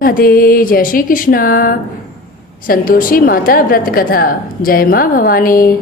राधे। जय श्री कृष्णा। संतोषी माता व्रत कथा। जय माँ भवानी।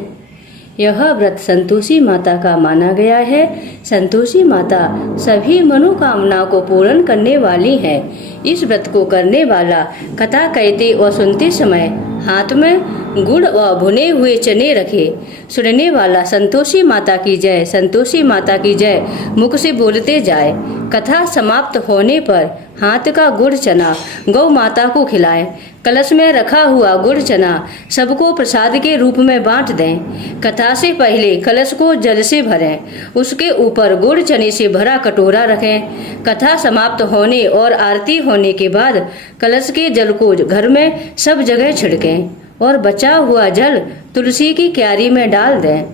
यह व्रत संतोषी माता का माना गया है। संतोषी माता सभी मनोकामनाओं को पूर्ण करने वाली है। इस व्रत को करने वाला कथा कहते व सुनते समय हाथ में गुड़ व भुने हुए चने रखे। सुनने वाला संतोषी माता की जय, संतोषी माता की जय मुख से बोलते जाए। कथा समाप्त होने पर हाथ का गुड़ चना गौ माता को खिलाएं। कलश में रखा हुआ गुड़ चना सबको प्रसाद के रूप में बांट दें। कथा से पहले कलश को जल से भरें, उसके ऊपर गुड़ चने से भरा कटोरा रखें। कथा समाप्त होने और आरती होने के बाद कलश के जल को घर में सब जगह छिड़कें और बचा हुआ जल तुलसी की क्यारी में डाल दें।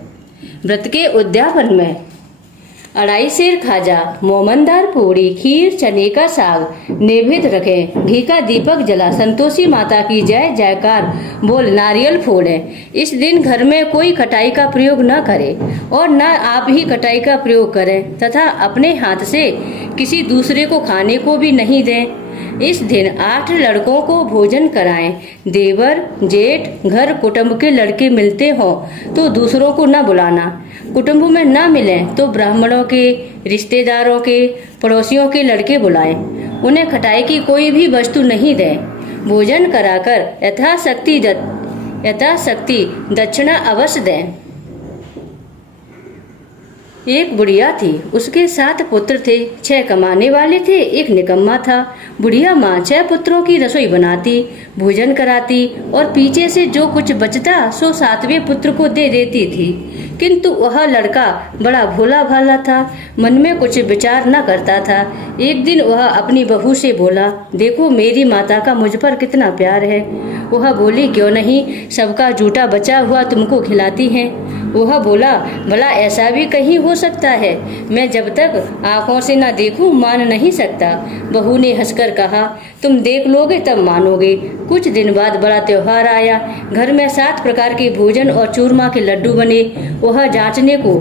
व्रत के उद्यापन में अढ़ाई सेर खाजा, मोमनदार पूड़ी, खीर, चने का साग नैवेद्य रखें। घी का दीपक जला संतोषी माता की जय जयकार बोल नारियल फोड़ें। इस दिन घर में कोई कटाई का प्रयोग न करें और न आप ही कटाई का प्रयोग करें तथा अपने हाथ से किसी दूसरे को खाने को भी नहीं दें। इस दिन 8 लड़कों को भोजन कराएं। देवर, जेठ, घर कुटुंब के लड़के मिलते हो तो दूसरों को न बुलाना। कुटुंब में न मिलें तो ब्राह्मणों के, रिश्तेदारों के, पड़ोसियों के लड़के बुलाएं। उन्हें खटाई की कोई भी वस्तु नहीं दें। भोजन कराकर यथाशक्ति दक्षिणा अवश्य दें। एक बुढ़िया थी, उसके 7 पुत्र थे। 6 कमाने वाले थे, एक निकम्मा था। बुढ़िया माँ 6 पुत्रों की रसोई बनाती, भोजन कराती और पीछे से जो कुछ बचता सो 7वें पुत्र को दे देती थी। किंतु वह लड़का बड़ा भोला भाला था, मन में कुछ विचार न करता था। एक दिन वह अपनी बहू से बोला, देखो मेरी माता का मुझ पर कितना प्यार है। वह बोली, क्यों नहीं, सबका जूठा बचा हुआ तुमको खिलाती हैं। वह बोला, भला ऐसा भी कहीं हो सकता है? मैं जब तक आंखों से न देखूं मान नहीं सकता। बहू ने हंसकर कहा, तुम देख लोगे तब मानोगे। कुछ दिन बाद बड़ा त्योहार आया। घर में 7 प्रकार के भोजन और चूरमा के लड्डू बने। वह जांचने को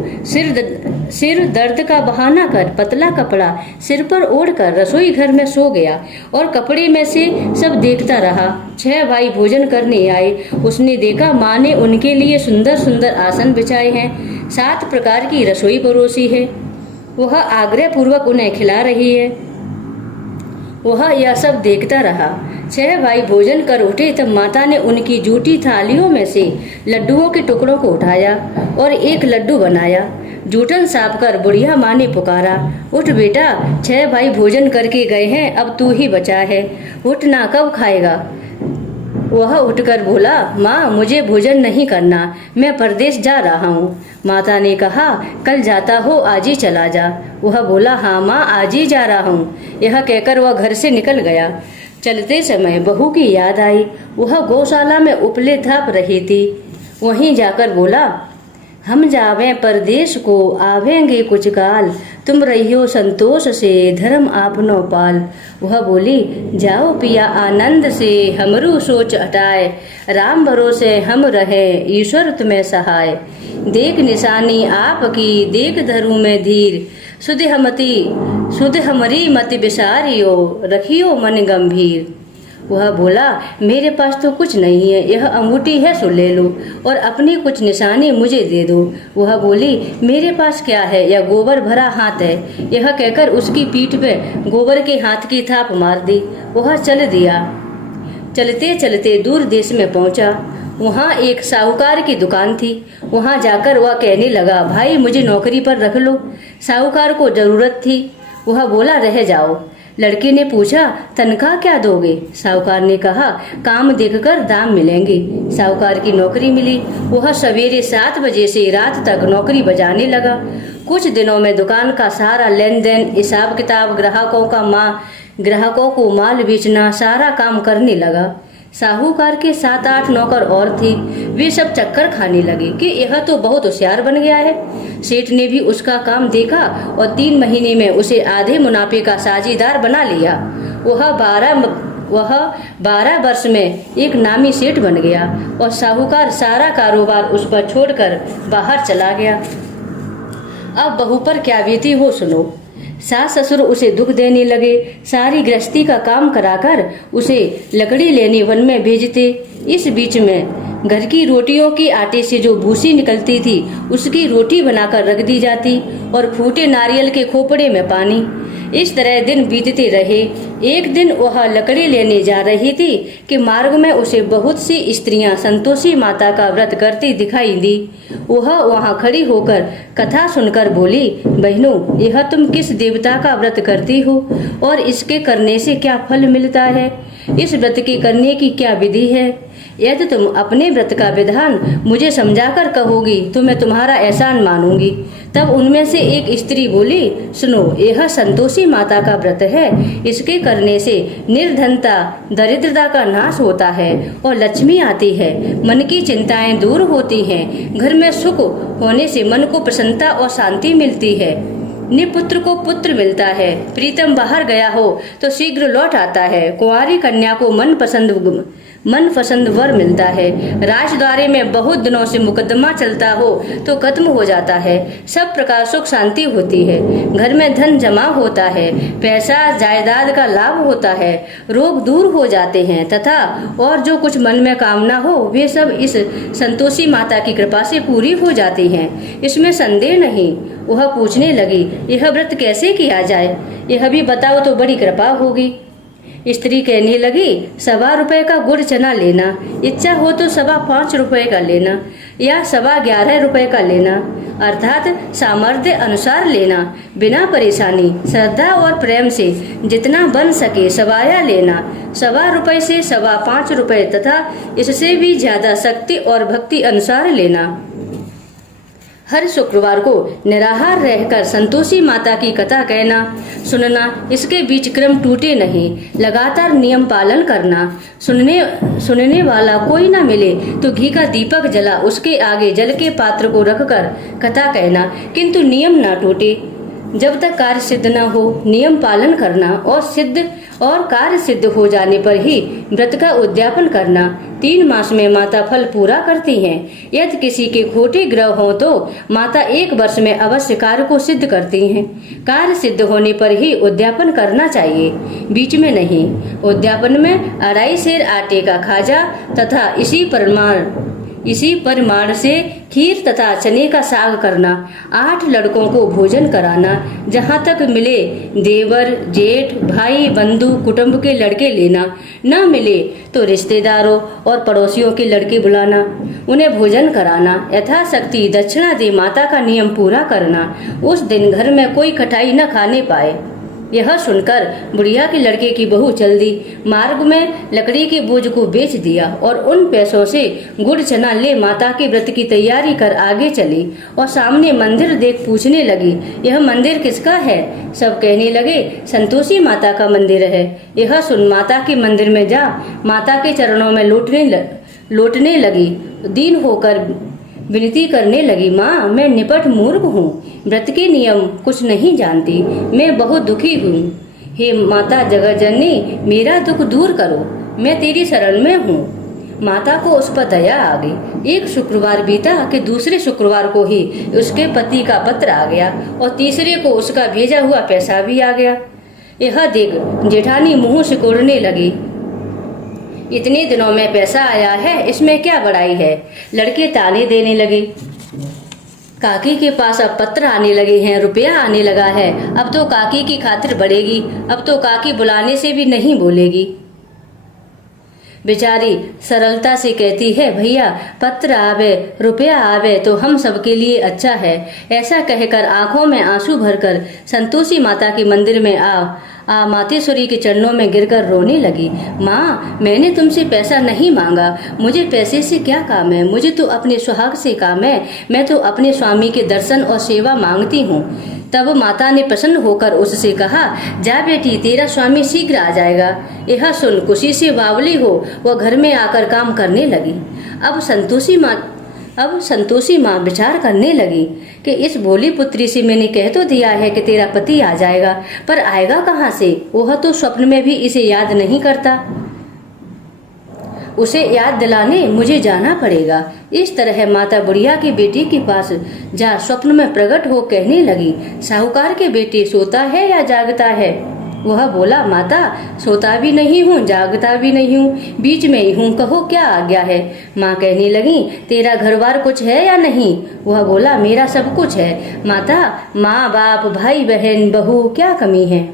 सिर दर्द का बहाना कर पतला कपड़ा सिर पर ओढ़कर रसोई घर में सो गया और कपड़े में से सब देखता रहा। 6 भाई भोजन करने आए। उसने देखा माँ ने उनके लिए सुंदर सुंदर आसन बिछाए हैं, 7 प्रकार की रसोई परोसी है। वह आग्रह पूर्वक उन्हें खिला रही है। वह यह सब देखता रहा। 6 भाई भोजन कर उठे तब माता ने उनकी जूठी थालियों में से लड्डुओं के टुकड़ों को उठाया और एक लड्डू बनाया। जूठन साफ कर बुढ़िया माँ ने पुकारा, उठ बेटा, 6 भाई भोजन करके गए हैं, अब तू ही बचा है, उठ ना, कब खाएगा? वह उठकर बोला, माँ मुझे भोजन नहीं करना, मैं परदेश जा रहा हूँ। माता ने कहा, कल जाता हो आज ही चला जा। वह बोला, हाँ माँ आज ही जा रहा हूँ। यह कहकर वह घर से निकल गया। चलते समय बहू की याद आई। वह गौशाला में उपले थाप रही थी। वहीं जाकर बोला, हम जावें परदेश को आवेंगे कुछ काल, तुम रहियो संतोष से धर्म आपनो पाल। वह बोली, जाओ पिया आनंद से हमरू सोच हटाए, राम भरोसे हम रहे ईश्वर तुम्हें सहाय। देख निशानी आपकी देख धरू में धीर, सुध हमरी मति विसारियो रखियो मन गंभीर। वह बोला, मेरे पास तो कुछ नहीं है, यह अंगूठी है सो ले लो और अपनी कुछ निशानी मुझे दे दो। वह बोली, मेरे पास क्या है, यह गोबर भरा हाथ है। यह कहकर उसकी पीठ पे गोबर के हाथ की थाप मार दी। वह चल दिया। चलते चलते दूर देश में पहुंचा। वहाँ एक साहूकार की दुकान थी। वहाँ जाकर वह कहने लगा, भाई मुझे नौकरी पर रख लो। साहूकार को जरूरत थी। वह बोला, रह जाओ। लड़के ने पूछा, तनख्वाह क्या दोगे? साहूकार ने कहा, काम देखकर दाम मिलेंगे। साहूकार की नौकरी मिली। वह सवेरे 7 बजे से रात तक नौकरी बजाने लगा। कुछ दिनों में दुकान का सारा लेन देन, हिसाब किताब, ग्राहकों को माल बेचना, सारा काम करने लगा। साहूकार के 7-8 नौकर और थे। वे सब चक्कर खाने लगे कि यह तो बहुत होशियार बन गया है। सेठ ने भी उसका काम देखा और 3 महीने में उसे आधे मुनाफे का साझीदार बना लिया। वह 12 वर्ष में एक नामी सेठ बन गया और साहूकार सारा कारोबार उस पर छोड़कर बाहर चला गया। अब बहू पर क्या बीती हो सुनो। सास ससुर उसे दुख देने लगे, सारी गृहस्थी का काम कराकर उसे लकड़ी लेने वन में भेजते। इस बीच में घर की रोटियों की आटे से जो भूसी निकलती थी उसकी रोटी बनाकर रख दी जाती और फूटे नारियल के खोपड़े में पानी। इस तरह दिन बीतते रहे। एक दिन वह लकड़ी लेने जा रही थी कि मार्ग में उसे बहुत सी स्त्रियां संतोषी माता का व्रत करती दिखाई दी। वह वहां खड़ी होकर कथा सुनकर बोली, बहनों, यह तुम किस देवता का व्रत करती हो और इसके करने से क्या फल मिलता है? इस व्रत के करने की क्या विधि है? यदि तुम अपने व्रत का विधान मुझे समझाकर कहोगी तो मैं तुम्हारा एहसान मानूंगी। तब उनमें से एक स्त्री बोली, सुनो, यह संतोषी माता का व्रत है। इसके करने से निर्धनता, दरिद्रता का नाश होता है और लक्ष्मी आती है। मन की चिंताएं दूर होती हैं। घर में सुख होने से मन को प्रसन्नता और शांति मिलती है। निपुत्र को पुत्र मिलता है। प्रीतम बाहर गया हो तो शीघ्र लौट आता है। कुंवारी कन्या को मन पसंद वर मिलता है। राजद्वारे में बहुत दिनों से मुकदमा चलता हो तो खत्म हो जाता है। सब प्रकार सुख शांति होती है। घर में धन जमा होता है। पैसा जायदाद का लाभ होता है। रोग दूर हो जाते हैं तथा और जो कुछ मन में कामना हो वे सब इस संतोषी माता की कृपा से पूरी हो जाती हैं। इसमें संदेह नहीं। वह पूछने लगी, यह व्रत कैसे किया जाए? यह भी बताओ तो बड़ी कृपा होगी। स्त्री कहने लगी, 1.25 रुपए का गुड़ चना लेना, इच्छा हो तो 5.25 रुपए का लेना या 11.25 रुपए का लेना, अर्थात सामर्थ्य अनुसार लेना। बिना परेशानी, श्रद्धा और प्रेम से जितना बन सके सवाया लेना। 1.25 रुपए से 5.25 रुपए तथा इससे भी ज्यादा शक्ति और भक्ति अनुसार लेना। हर शुक्रवार को निराहार रहकर संतोषी माता की कथा कहना, सुनना, इसके बीच क्रम टूटे नहीं। लगातार नियम पालन करना। सुनने वाला कोई न मिले तो घी का दीपक जला उसके आगे जल के पात्र को रखकर कथा कहना, किंतु नियम न टूटे। जब तक कार्य सिद्ध न हो नियम पालन करना और कार्य सिद्ध हो जाने पर ही व्रत का उद्यापन करना। 3 मास में माता फल पूरा करती हैं। यदि किसी के खोटे ग्रह हो तो माता 1 वर्ष में अवश्य कार्य को सिद्ध करती हैं। कार्य सिद्ध होने पर ही उद्यापन करना चाहिए, बीच में नहीं। उद्यापन में 2.5 सेर आटे का खाजा तथा इसी परिमाण से खीर तथा चने का साग करना। 8 लड़कों को भोजन कराना। जहाँ तक मिले देवर, जेठ, भाई, बंधु, कुटुंब के लड़के लेना। न मिले तो रिश्तेदारों और पड़ोसियों के लड़के बुलाना, उन्हें भोजन कराना। यथाशक्ति दक्षिणा दे माता का नियम पूरा करना। उस दिन घर में कोई खटाई न खाने पाए। यह सुनकर बुढ़िया के लड़के की बहू चल दी। मार्ग में लकड़ी के बोझ को बेच दिया और उन पैसों से गुड़ चना ले माता के व्रत की तैयारी कर आगे चली और सामने मंदिर देख पूछने लगी, यह मंदिर किसका है? सब कहने लगे, संतोषी माता का मंदिर है। यह सुन माता के मंदिर में जा माता के चरणों में लौटने लगी। दीन होकर विनती करने लगी, माँ, मैं निपट मूर्ख हूँ, व्रत के नियम कुछ नहीं जानती, मैं बहुत दुखी हूँ। हे माता जगतजननी, मेरा दुख दूर करो, मैं तेरी शरण में हूँ। माता को उस पर दया आ गई। एक शुक्रवार बीता कि दूसरे शुक्रवार को ही उसके पति का पत्र आ गया और तीसरे को उसका भेजा हुआ पैसा भी आ गया। यह देख जेठानी मुंह सिकोड़ने लगी, इतने दिनों में पैसा आया है, इसमें क्या बड़ाई है? लड़के ताने देने लगे। काकी के पास अब पत्र आने लगे हैं, रुपया आने लगा है, अब तो काकी की खातिर बढ़ेगी, अब तो काकी बुलाने से भी नहीं बोलेगी। बेचारी सरलता से कहती है, भैया पत्र आवे, रुपया आवे तो हम सबके लिए अच्छा है। ऐसा कहकर आंखों में आंसू भरकर संतोषी माता के मंदिर में आ मातेश्वरी के चरणों में गिरकर रोने लगी। माँ, मैंने तुमसे पैसा नहीं मांगा, मुझे पैसे से क्या काम है? मुझे तो अपने सुहाग से काम है। मैं तो अपने स्वामी के दर्शन और सेवा मांगती हूँ। तब माता ने प्रसन्न होकर उससे कहा, जा बेटी, तेरा स्वामी शीघ्र आ जाएगा। यह सुन खुशी से बावली हो वह घर में आकर काम करने लगी। अब संतोषी माँ विचार करने लगी कि इस भोली पुत्री से मैंने कह तो दिया है कि तेरा पति आ जाएगा, पर आएगा कहाँ से? वह तो स्वप्न में भी इसे याद नहीं करता। उसे याद दिलाने मुझे जाना पड़ेगा। इस तरह माता बुढ़िया की बेटी के पास जा स्वप्न में प्रकट हो कहने लगी, साहूकार के बेटे सोता है या जागता है? वह बोला, माता सोता भी नहीं हूँ, जागता भी नहीं हूँ, बीच में ही हूँ, कहो क्या आज्ञा है। माँ कहने लगी, तेरा घरबार कुछ है या नहीं? वह बोला, मेरा सब कुछ है माता, माँ बाप भाई बहन बहू, क्या कमी है?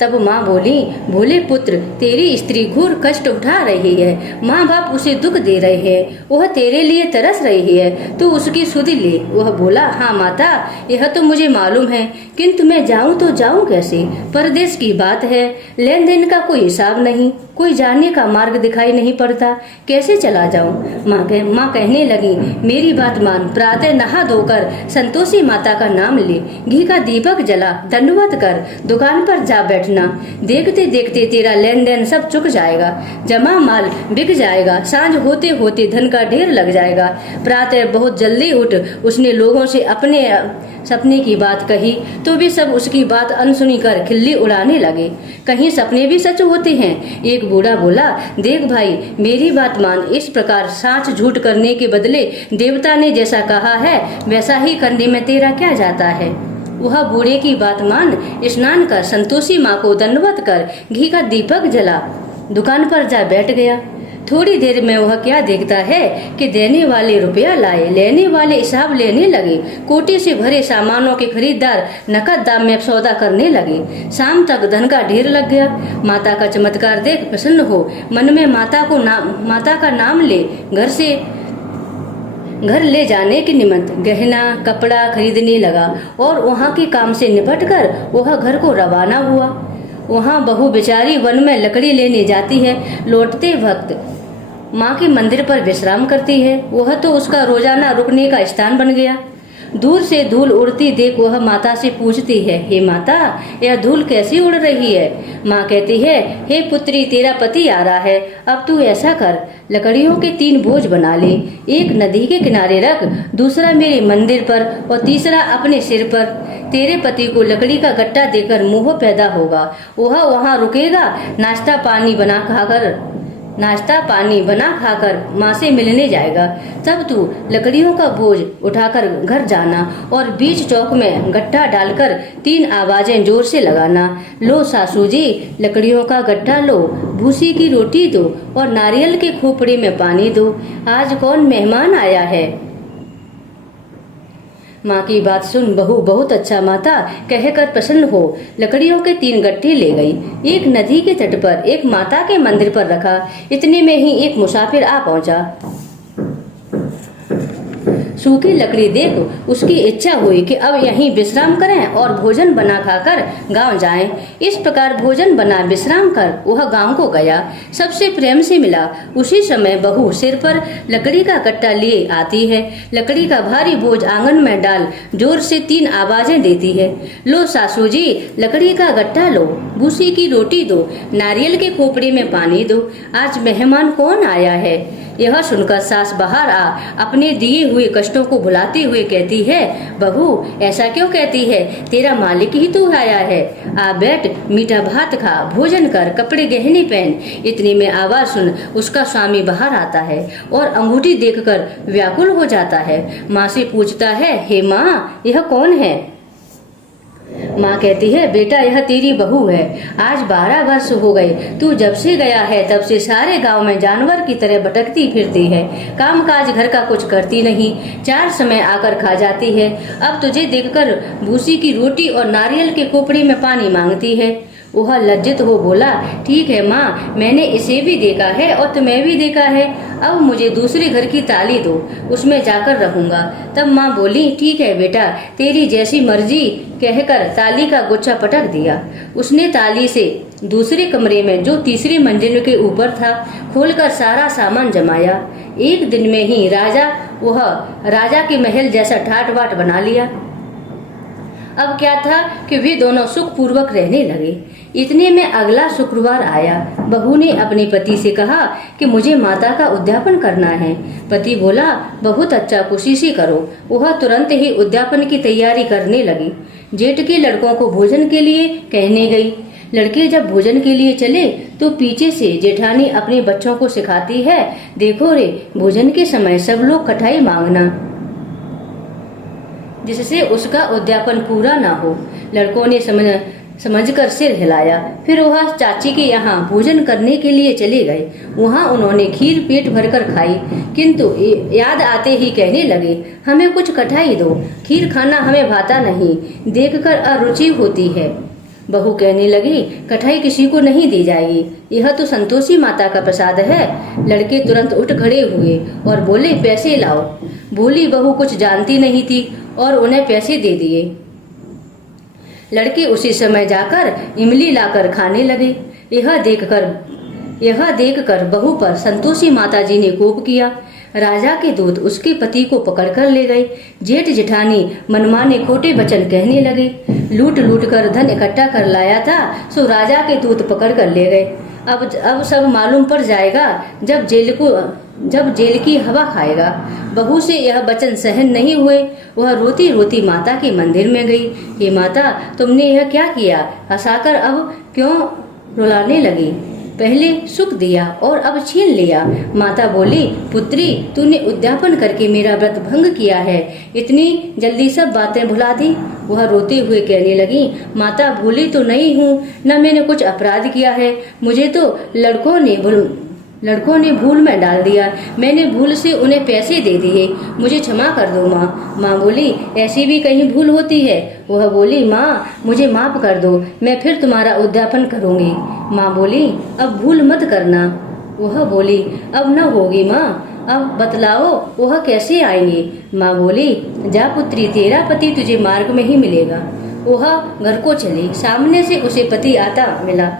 तब माँ बोली, भोले पुत्र, तेरी स्त्री घोर कष्ट उठा रही है, माँ बाप उसे दुख दे रहे हैं, वह तेरे लिए तरस रही है, तू उसकी सुध ले। वह बोला, हाँ माता, यह तो मुझे मालूम है, किंतु मैं जाऊँ तो जाऊँ कैसे? परदेश की बात है, लेन देन का कोई हिसाब नहीं, कोई जाने का मार्ग दिखाई नहीं पड़ता, कैसे चला जाऊं? माँ कहने लगी, मेरी बात मान, प्रातः नहा धोकर संतोषी माता का नाम ले, घी का दीपक जला, दंडवत कर, दुकान पर जा बैठना, देखते देखते तेरा लेन देन सब चुक जाएगा, जमा माल बिक जाएगा, सांझ होते होते धन का ढेर लग जाएगा। प्रातः बहुत जल्दी उठ। उसने लोगों से अपने सपने की बात कही तो वे सब उसकी बात अनसुनी कर खिल्ली उड़ाने लगे। कहीं सपने भी सच होते हैं। एक बूढ़ा बोला, देख भाई, मेरी बात मान, इस प्रकार साँच झूठ करने के बदले देवता ने जैसा कहा है वैसा ही करने में तेरा क्या जाता है? वह बूढ़े की बात मान, स्नान कर, संतोषी माँ को दंडवत कर, घी का दीपक जला, दुकान पर जा बैठ गया। थोड़ी देर में वह क्या देखता है कि देने वाले रुपया लाए, लेने वाले हिसाब लेने लगे, कोटे से भरे सामानों के खरीदार नकद दाम में सौदा करने लगे। शाम तक धन का ढेर लग गया। माता का चमत्कार देख प्रसन्न हो मन में माता का नाम ले घर ले जाने के निमित्त गहना कपड़ा खरीदने लगा और वहाँ के काम से निपट कर वह घर को रवाना हुआ। वहाँ बहू बेचारी वन में लकड़ी लेने जाती है। लौटते वक्त माँ के मंदिर पर विश्राम करती है। वह तो उसका रोजाना रुकने का स्थान बन गया। दूर से धूल उड़ती देख वह माता से पूछती है, हे माता, यह धूल कैसी उड़ रही है? माँ कहती है, हे पुत्री, तेरा पति आ रहा है, अब तू ऐसा कर, लकड़ियों के 3 बोझ बना ले, एक नदी के किनारे रख, दूसरा मेरे मंदिर पर और तीसरा अपने सिर पर। तेरे पति को लकड़ी का गट्टा देकर मोह पैदा होगा, वह वहाँ रुकेगा, नाश्ता पानी बना खाकर माँ से मिलने जाएगा। तब तू लकड़ियों का बोझ उठाकर घर जाना और बीच चौक में गट्टा डालकर 3 आवाजें जोर से लगाना, लो सासू जी, लकड़ियों का गट्टा लो, भूसी की रोटी दो और नारियल के खोपड़े में पानी दो, आज कौन मेहमान आया है? माँ की बात सुन बहू बहुत अच्छा माता कहकर प्रसन्न हो लकड़ियों के 3 गट्टे ले गई, एक नदी के तट पर, एक माता के मंदिर पर रखा। इतने में ही एक मुसाफिर आ पहुंचा। सूखी लकड़ी देख उसकी इच्छा हुई कि अब यहीं विश्राम करें और भोजन बना खाकर गांव जाएं। इस प्रकार भोजन बना विश्राम कर वह गांव को गया। सबसे प्रेम से मिला। उसी समय बहू सिर पर लकड़ी का कट्टा लिए आती है। लकड़ी का भारी बोझ आंगन में डाल जोर से 3 आवाजें देती है, लो सासू जी, लकड़ी का गट्टा लो, भूसी की रोटी दो, नारियल के खोपड़े में पानी दो, आज मेहमान कौन आया है? यह सुनकर सास बाहर आ अपने दिए हुए कष्टों को भुलाते हुए कहती है, बहू ऐसा क्यों कहती है? तेरा मालिक ही तो आया है, आ बैठ, मीठा भात खा, भोजन कर, कपड़े गहने पहन। इतने में आवाज सुन उसका स्वामी बाहर आता है और अंगूठी देखकर व्याकुल हो जाता है। माँ से पूछता है, हे माँ, यह कौन है? माँ कहती है, बेटा यह तेरी बहू है, आज 12 वर्ष हो गए, तू जब से गया है तब से सारे गांव में जानवर की तरह भटकती फिरती है, कामकाज घर का कुछ करती नहीं, 4 समय आकर खा जाती है, अब तुझे देखकर भूसी की रोटी और नारियल के खोपड़ी में पानी मांगती है। वह लज्जित हो बोला, ठीक है माँ, मैंने इसे भी देखा है और तुम्हें भी देखा है, अब मुझे दूसरे घर की ताली दो, उसमें जाकर रहूंगा। तब माँ बोली, ठीक है बेटा, तेरी जैसी मर्जी, कहकर ताली का गुच्छा पटक दिया। उसने ताली से दूसरे कमरे में जो तीसरी मंजिल के ऊपर था खोलकर सारा सामान जमाया। एक दिन में ही राजा के महल जैसा ठाट बाट बना लिया। अब क्या था कि वे दोनों सुख पूर्वक रहने लगे। इतने में अगला शुक्रवार आया। बहू ने अपने पति से कहा कि मुझे माता का उद्यापन करना है। पति बोला, बहुत अच्छा, कोशिश ही करो। वह तुरंत ही उद्यापन की तैयारी करने लगी। जेठ के लड़कों को भोजन के लिए कहने गई। लड़के जब भोजन के लिए चले तो पीछे से जेठानी अपने बच्चों को सिखाती है, देखो रे, भोजन के समय सब लोग कटाई मांगना, जिससे उसका उद्यापन पूरा ना हो। लड़कों ने समझकर सिर हिलाया। फिर वह चाची के यहाँ भोजन करने के लिए चले गए। वहाँ उन्होंने खीर पेट भरकर खाई, किंतु याद आते ही कहने लगे, हमें कुछ कटाई दो, खीर खाना हमें भाता नहीं, देखकर अरुचि होती है। बहू कहने लगी, कटाई किसी को नहीं दी जाएगी, यह तो संतोषी माता का प्रसाद है। लड़के तुरंत उठ खड़े हुए और बोले, पैसे लाओ। भोली बहू कुछ जानती नहीं थी और उन्हें पैसे दे दिए। लड़के उसी समय जाकर इमली लाकर खाने लगे। यह देखकर बहू पर संतोषी माता जी ने कोप किया। राजा के दूत उसके पति को पकड़कर ले गए। जेठ जेठानी मनमाने खोटे वचन कहने लगे। लूट लूट कर धन इकट्ठा कर लाया था, सो राजा के दूत पकड़ कर ले गए। अब सब मालूम पड़ जाएगा जब जेल की हवा खाएगा। बहू से यह वचन सहन नहीं हुए। वह रोती रोती माता के मंदिर में गई। हे माता, तुमने यह क्या किया? हंसाकर अब क्यों रुलाने लगी? पहले सुख दिया और अब छीन लिया। माता बोली, पुत्री, तूने उद्यापन करके मेरा व्रत भंग किया है, इतनी जल्दी सब बातें भुला दी। वह रोते हुए कहने लगी, माता, भूली तो नहीं हूँ, न मैंने कुछ अपराध किया है, मुझे तो लड़कों ने भूल में डाल दिया, मैंने भूल से उन्हें पैसे दे दिए, मुझे क्षमा कर दो माँ। माँ बोली, ऐसी भी कहीं भूल होती है? वह बोली, माँ, मुझे माफ कर दो, मैं फिर तुम्हारा उद्यापन करूंगी। माँ बोली, अब भूल मत करना। वह बोली, अब न होगी माँ, अब बतलाओ वह कैसे आएंगे? माँ बोली, जा पुत्री, तेरा पति तुझे मार्ग में ही मिलेगा। वह घर को चली। सामने से उसे पति आता मिला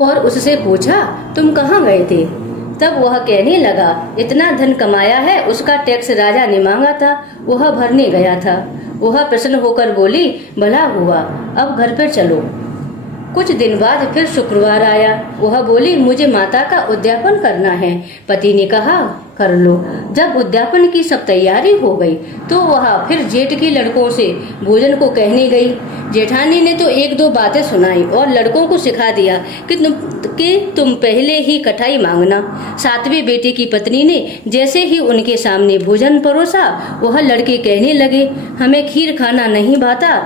और उससे पूछा, तुम कहाँ गए थे? तब वह कहने लगा, इतना धन कमाया है, उसका टैक्स राजा ने मांगा था, वह भरने गया था। वह प्रसन्न होकर बोली, भला हुआ, अब घर पर चलो। कुछ दिन बाद फिर शुक्रवार आया। वह बोली, मुझे माता का उद्यापन करना है। पति ने कहा, कर लो। जब उद्यापन की सब तैयारी हो गई तो वह फिर जेठ के लड़कों से भोजन को कहने गई। जेठानी ने तो एक दो बातें सुनाई और लड़कों को सिखा दिया कि तुम पहले ही कटाई मांगना। सातवें बेटे की पत्नी ने जैसे ही उनके सामने भोजन परोसा, वह लड़के कहने लगे, हमें खीर खाना नहीं भाता,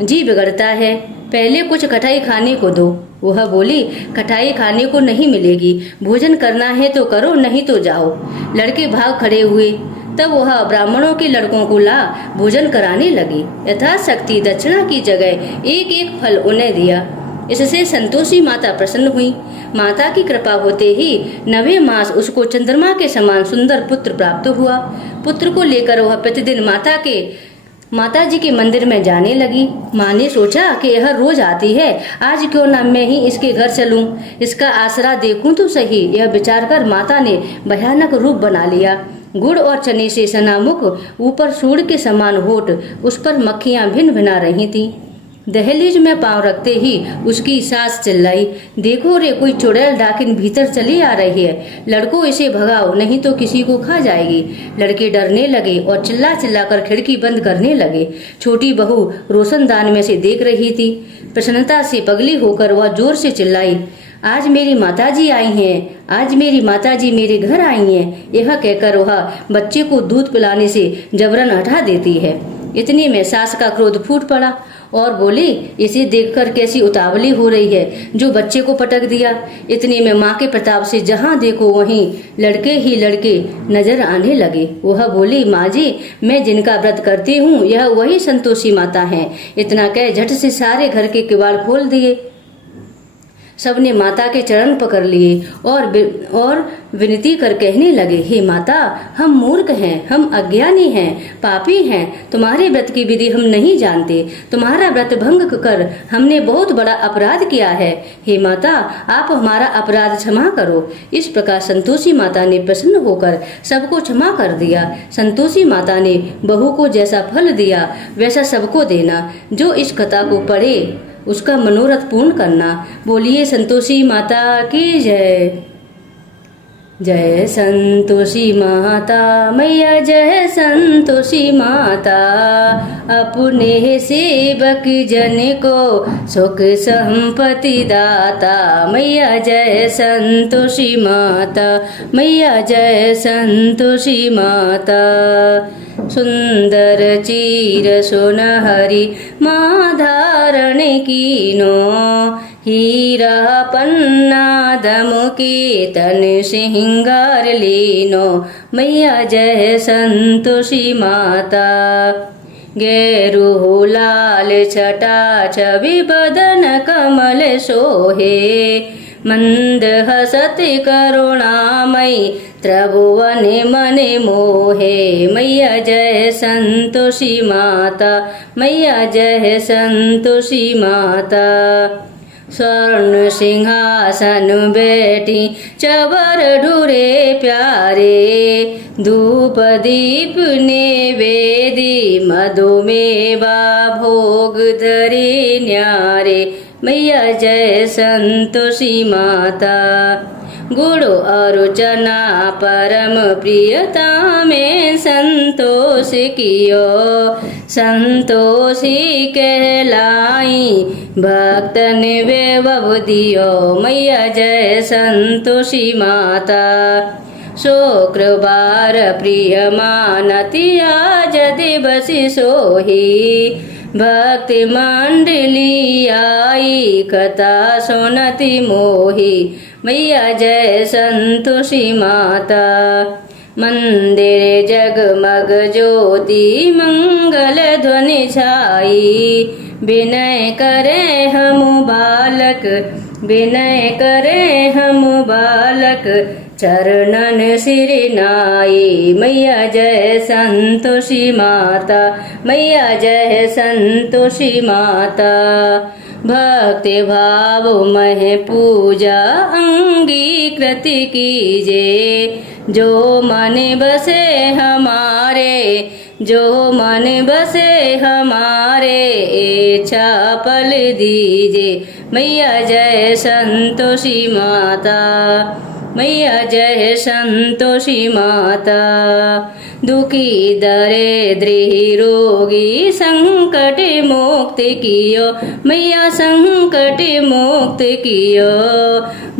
जी बिगड़ता है, पहले कुछ कटाई खाने को दो। वह बोली, कटाई खाने को नहीं मिलेगी, भोजन करना है तो करो, नहीं तो जाओ। लड़के भाग खड़े हुए। तब वह ब्राह्मणों के लड़कों को ला भोजन कराने लगी। यथाशक्ति दक्षिणा की जगह एक एक फल उन्हें दिया। इससे संतोषी माता प्रसन्न हुई। माता की कृपा होते ही 9वें मास उसको चंद्रमा के समान सुंदर पुत्र प्राप्त हुआ। पुत्र को लेकर वह प्रतिदिन माता जी के मंदिर में जाने लगी। माँ ने सोचा कि यह रोज आती है, आज क्यों न मैं ही इसके घर चलूं, इसका आसरा देखूं तो सही। यह विचार कर माता ने भयानक रूप बना लिया। गुड़ और चने से सना मुख, ऊपर सूर्य के समान होठ, उस पर मक्खियां भिन भिना रही थी। दहलीज में पांव रखते ही उसकी सास चिल्लाई, देखो रे, कोई चुड़ैल डाकिन भीतर चली आ रही है, लड़कों इसे भगाओ, नहीं तो किसी को खा जाएगी। लड़के डरने लगे और चिल्ला चिल्ला कर खिड़की बंद करने लगे। छोटी बहू रोशनदान में से देख रही थी। प्रसन्नता से पगली होकर वह जोर से चिल्लाई, आज मेरी माताजी आई हैं, आज मेरी माताजी मेरे घर आई हैं। यह कहकर वह बच्चे को दूध पिलाने से जबरन हटा देती है। इतने में सास का क्रोध फूट पड़ा और बोली, इसे देखकर कैसी उतावली हो रही है, जो बच्चे को पटक दिया। इतने में माँ के प्रताप से जहाँ देखो वहीं लड़के ही लड़के नजर आने लगे। वह बोली, माँ जी, मैं जिनका व्रत करती हूँ यह वही संतोषी माता है। इतना कह झट से सारे घर के किवाड़ खोल दिए। सबने माता के चरण पकड़ लिए और विनती कर कहने लगे, हे माता, हम मूर्ख हैं, हम अज्ञानी हैं, पापी हैं, तुम्हारे व्रत की विधि हम नहीं जानते, तुम्हारा व्रत भंग कर हमने बहुत बड़ा अपराध किया है। हे माता, आप हमारा अपराध क्षमा करो। इस प्रकार संतोषी माता ने प्रसन्न होकर सबको क्षमा कर दिया। संतोषी माता ने बहू को जैसा फल दिया वैसा सबको देना। जो इस कथा को पढ़े उसका मनोरथ पूर्ण करना। बोलिए संतोषी माता की जय। जय संतोषी माता मैया जय संतोषी माता, अपने सेवक जन को सुख संपत्ति दाता। मैया जय संतोषी माता मैया जय संतोषी माता। सुंदर चीर सुनहरी माँ धारण कीनो, हीरा पन्ना दमुके तन श्रृंगार लीनो। मैया जय संतोषी माता। गेरु लाल छटा छवि बदन कमल सोहे, मंद हसत करुणामयी त्रिभुवन मन मोहे। मैया जय संतोषी माता मैया जय संतोषी माता। स्वर्ण सिंहासन बैठी चवर ढूरे प्यारे, धूप दीप नैवेदी मधुमेवा भोग धरे न्यारे। मैया जय संतोषी माता। गुड़ अर्चना परम प्रियता में संतोष कियो, संतोषी कहलाई भक्तन वैभव दियो। मैया जय संतोषी माता। शुक्रवार प्रिय मानती आज दिवस सोही, भक्ति मंडली आई कथा सुनती मोही। मैया जय संतोषी माता। मंदिर जगमग ज्योति मंगल ध्वनि छाई, विनय करे हम बालक विनय करे हम बालक चरणन सिर नाई। मैया जय संतोषी माता मैया जय संतोषी माता। भक्ति भाव मह पूजा अंगीकृत कीजे, जो मन बसे हमारे जो मन बसे हमारे इच्छा फल दीजे। मैया जय संतोषी माता मैया जय संतोषी माता। दुखी दरिद्री रोगी संकट मुक्त कियो, मैया संकट मुक्त कियो।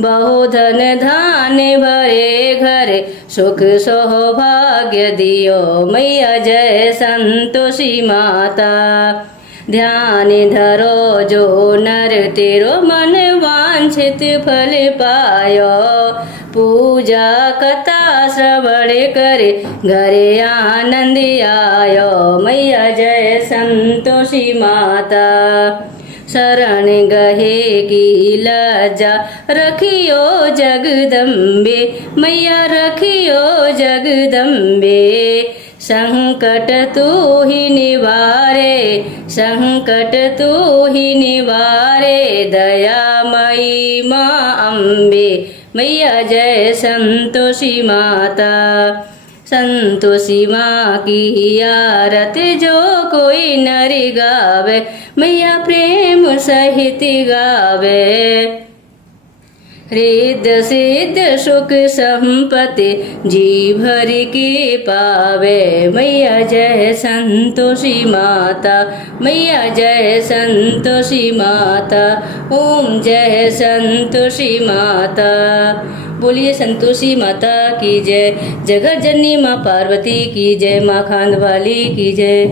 बहुधन धान भरे घर सुख सौभाग्य दियो। मैया जय संतोषी माता। ध्यान धरो जो नर तेरो मन वांछित फल पायो, पूजा कथा श्रवण करे घरे आनंद आयो। मैया जय संतोषी माता। शरण गहे की लज्जा रखियो जगदम्बे, मैया रखियो जगदम्बे। संकट तू ही निवारे संकट तू ही निवारे, दयामयी माँ अम्बे। मैया जय संतोषी माता। संतोषी माँ की आरत जो कोई नर गावे, मैया प्रेम सहित गावे। रिद्ध सिद्ध सुख संपत्ति जी भर के पावे। मैया जय संतोषी माता मैया जय संतोषी माता। ओम जय संतोषी माता। बोलिए संतोषी माता की जय। जगत जननी माँ पार्वती की जय। माँ खांडवाली की जय।